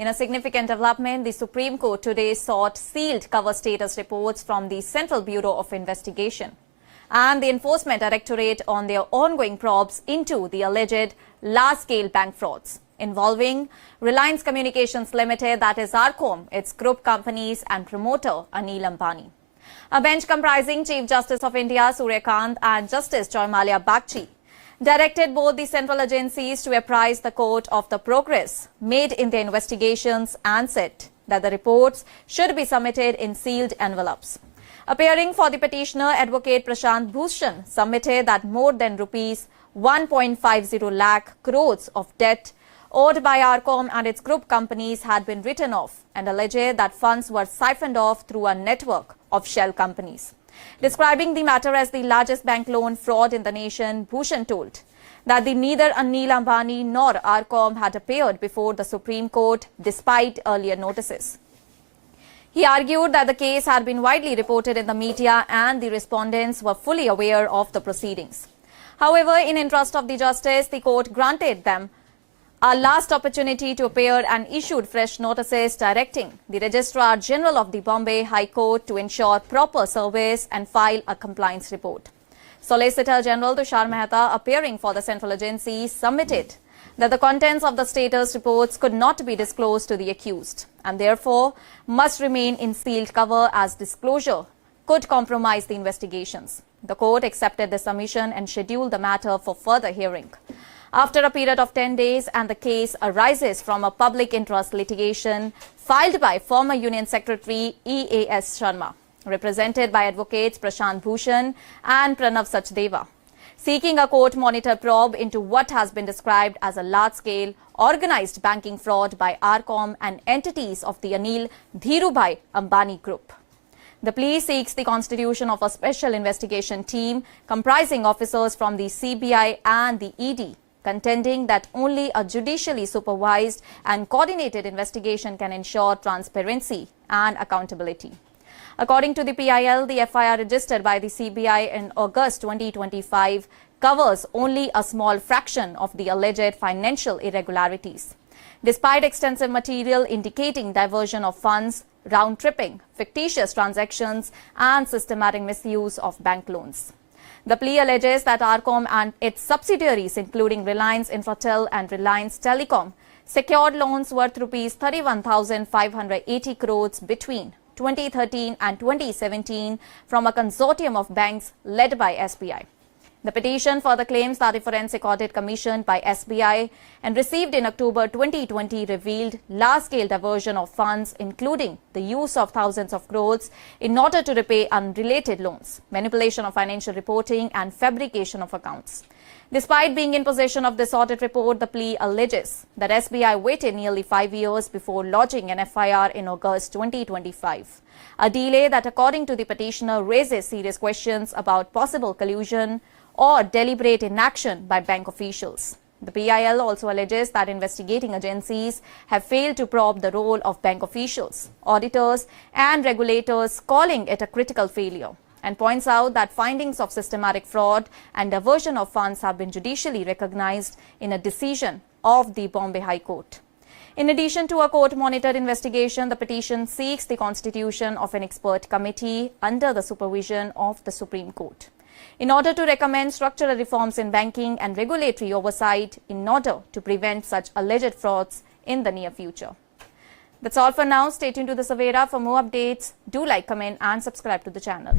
In a significant development, the Supreme Court today sought sealed cover status reports from the Central Bureau of Investigation and the Enforcement Directorate on their ongoing probes into the alleged large-scale bank frauds involving Reliance Communications Limited, that is RCOM, its group companies and promoter Anil Ambani. A bench comprising Chief Justice of India Surya Kant and Justice Joymalia Bagchi directed both the central agencies to apprise the court of the progress made in their investigations and said that the reports should be submitted in sealed envelopes. Appearing for the petitioner, Advocate Prashant Bhushan submitted that more than rupees 1.50 lakh crores of debt owed by RCOM and its group companies had been written off and alleged that funds were siphoned off through a network of shell companies. Describing the matter as the largest bank loan fraud in the nation, Bhushan told that neither Anil Ambani nor RCOM had appeared before the Supreme Court despite earlier notices. He argued that the case had been widely reported in the media and the respondents were fully aware of the proceedings. However, in interest of the justice, the court granted them a last opportunity to appear and issued fresh notices directing the Registrar General of the Bombay High Court to ensure proper service and file a compliance report. Solicitor General Tushar Mehta, appearing for the central agency, submitted that the contents of the status reports could not be disclosed to the accused and therefore must remain in sealed cover as disclosure could compromise the investigations. The court accepted the submission and scheduled the matter for further hearing. After a period of 10 days, and the case arises from a public interest litigation filed by former Union Secretary E.A.S. Sharma, represented by advocates Prashant Bhushan and Pranav Sachdeva, seeking a court-monitored probe into what has been described as a large-scale organized banking fraud by RCOM and entities of the Anil Dhirubhai Ambani Group. The plea seeks the constitution of a special investigation team comprising officers from the CBI and the ED, contending that only a judicially supervised and coordinated investigation can ensure transparency and accountability. According to the PIL, the FIR registered by the CBI in August 2025 covers only a small fraction of the alleged financial irregularities, despite extensive material indicating diversion of funds, round-tripping, fictitious transactions, and systematic misuse of bank loans. The plea alleges that RCOM and its subsidiaries, including Reliance Infratel and Reliance Telecom, secured loans worth rupees 31,580 crores between 2013 and 2017 from a consortium of banks led by SBI. The petition further claims that the forensic audit commissioned by SBI and received in October 2020 revealed large-scale diversion of funds, including the use of thousands of crores in order to repay unrelated loans, manipulation of financial reporting, and fabrication of accounts. Despite being in possession of this audit report, the plea alleges that SBI waited nearly 5 years before lodging an FIR in August 2025, a delay that, according to the petitioner, raises serious questions about possible collusion or deliberate inaction by bank officials. The PIL also alleges that investigating agencies have failed to probe the role of bank officials, auditors, and regulators, calling it a critical failure, and points out that findings of systematic fraud and diversion of funds have been judicially recognized in a decision of the Bombay High Court. In addition to a court-monitored investigation, the petition seeks the constitution of an expert committee under the supervision of the Supreme Court, in order to recommend structural reforms in banking and regulatory oversight in order to prevent such alleged frauds in the near future. That's all for now. Stay tuned to the Savera for more updates. Do like, comment, and subscribe to the channel.